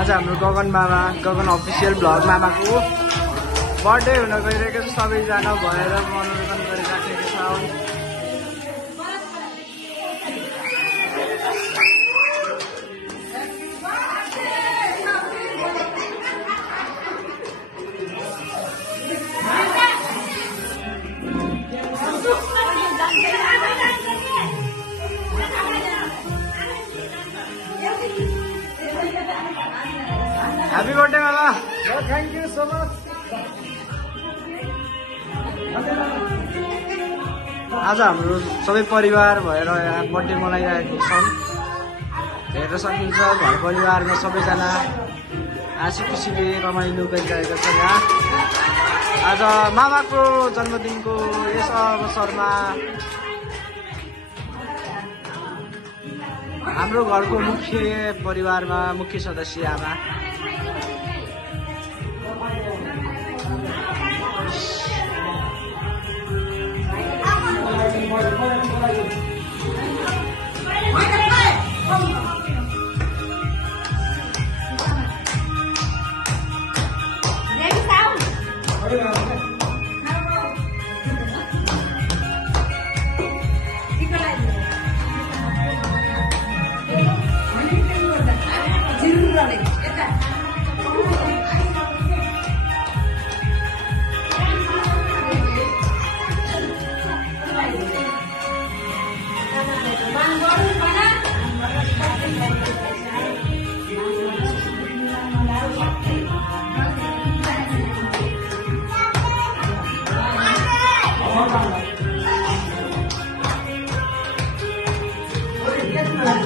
आज हाम्रो गगन मामा गगन अफिसियल भ्लग मामाको बर्थडे हुन गइरहेको छ। सबैजना भएर मनोरञ्जन गरिराखेको छ। Happy birthday, Mama! Thank you so much. आज हाम्रो सबै परिवार भएर यहाँ बर्थडे मनाइरहेको छौँ। हेर्न सकिन्छ घर परिवारमा सबैजना हाँसी खुसीले रमाइलो गरिरहेको छ। यहाँ आज मामाको जन्मदिनको यस अवसरमा हाम्रो घरको मुख्य परिवारमा मुख्य सदस्य आमा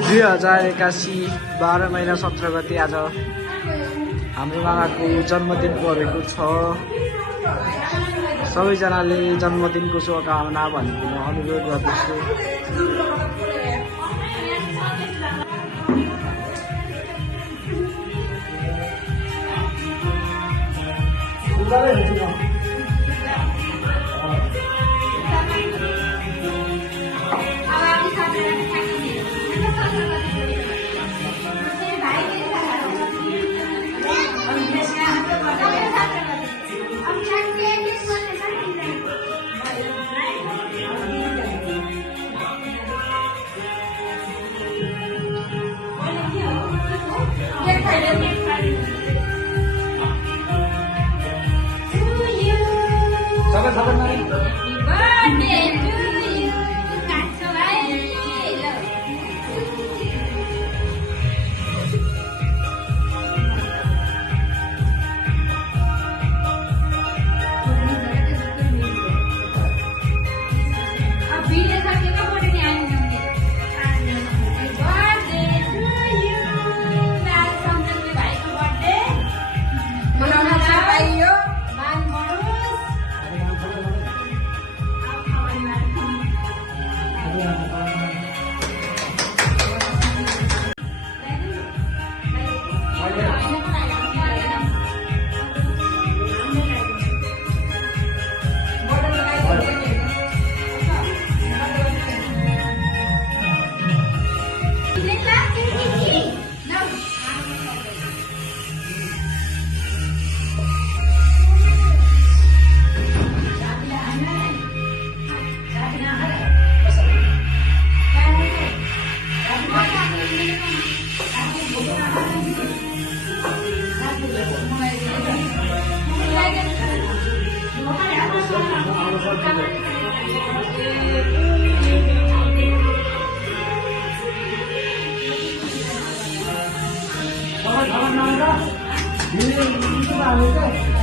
दुई 2081 12 महिना 17 गते आज हाम्रो मामाको जन्मदिन परेको छ। सबैजनाले जन्मदिनको शुभकामना भन्ने अनुरोध गर्दछु।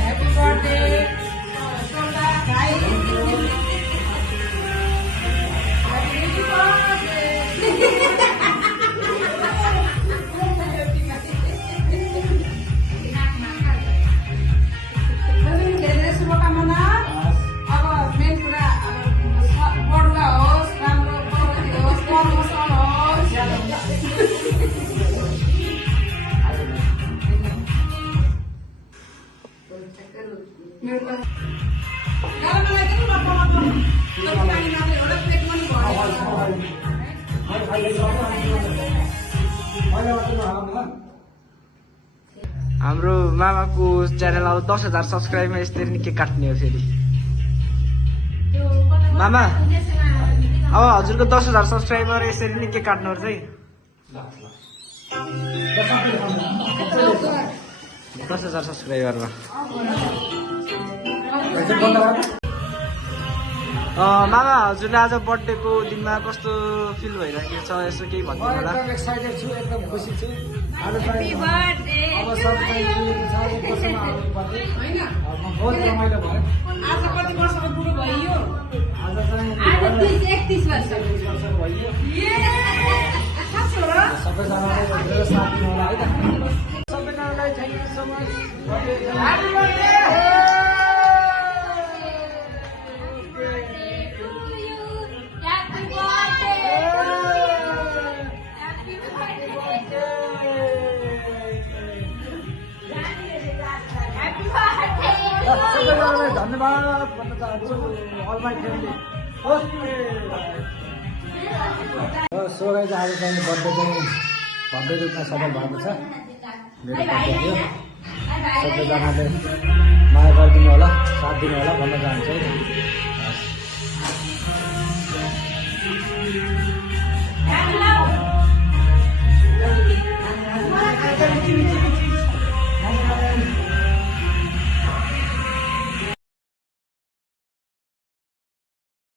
Happy birthday. You're हाम्रो मामाको च्यानल अब 10,000 सब्सक्राइबमा यसरी नि केक काट्ने हो फेरि। मामा अब हजुरको 10,000 सब्सक्राइबर यसरी नि केक काट्नु पर्छ है। 10,000 सब्सक्राइबरमा मामा हजुरले आज बर्थडेको दिनमा कस्तो फिल भइरहेको छ यसो केही भन्नु होला। एकदम एक्साइटेड छु, एकदम खुसी छु। आज Happy birthday! अब सब चाहिँ साथी बसेर आउनु पर्यो। बहुत रमाइलो भयो। आज कति वर्षको बुढो भइयो? आज चाहिँ आज 31 वर्ष। 31 वर्ष भइयो। खासो र? सबैजनालाई भनेर साथ दिनु होला है त। सबैजनालाई thank you so much. Happy birthday! Happy birthday! Happy सबैजनालाई धन्यवाद भन्न चाहन्छु। All my family. So guys आज चाहिँ बर्थडे चाहिँ भव्य रूपमा सफल भएको छ। मेरो बर्थडे हो। सबैजनाले माया गरिदिनु होला, साथ दिनु होला भन्न चाहन्छु है। Happy